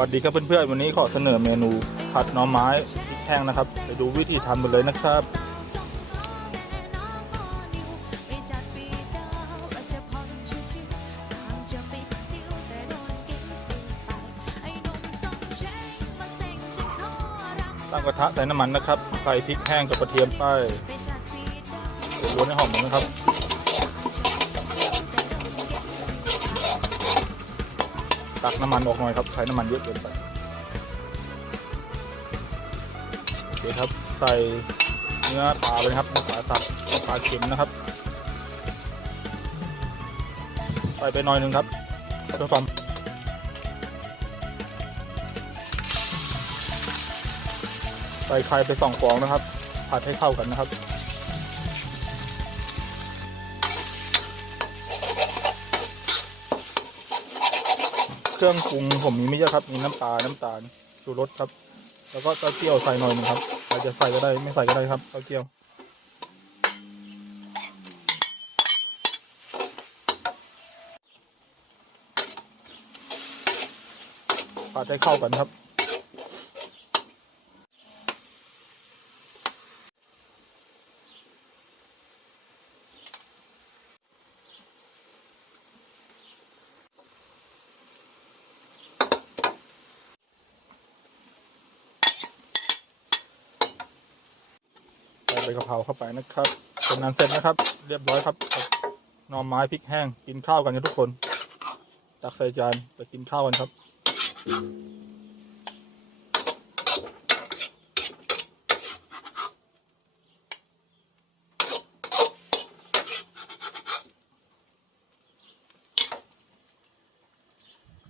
วัสดีครับเพื่อนๆวันนี้ขอเสนอเมนูผัดหน่อไม้พริกแห้งนะครับ ไปดูวิธีทำกันเลยนะครับตั้งกระทะใส่น้ำมันนะครับใส่พริกแห้งกับกระเทียมไปล้วนให้หอมหน่อนะครับ ตักน้ำมันออกหน่อยครับ ใช้น้ำมันเยอะเกินไปโอเคครับ ใส่เนื้อปลาไปครับปลาตับปลาเค็มนะครับ ใส่ไปหน่อยหนึ่งครับเพื่อความใส่ไข่ไปสองฟองนะครับ ผัดให้เข้ากันนะครับ เครื่องปรุงผมมีไม่เยอะครับ มีน้ำปลา น้ำตาลชูรสครับ แล้วก็เต้าเจี้ยวใส่หน่อยนึงครับอาจจะใส่ก็ได้ไม่ใส่ก็ได้ครับเต้าเจี้ยวผัดให้เข้ากันครับ ใส่ใบกะเพราเข้าไปนะครับเป็นนั้นเสร็จนะครับ เรียบร้อยครับกับหน่อไม้พริกแห้งกินข้าวกันนะทุกคน ตักใส่จานไปกินข้าวกันครับ